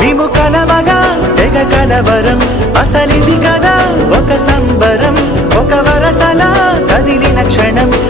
మేము కలవగా తెగ కలవరం అసలిది కదా ఒక సంబరం ఒక వరసలా కదిలిన క్షణం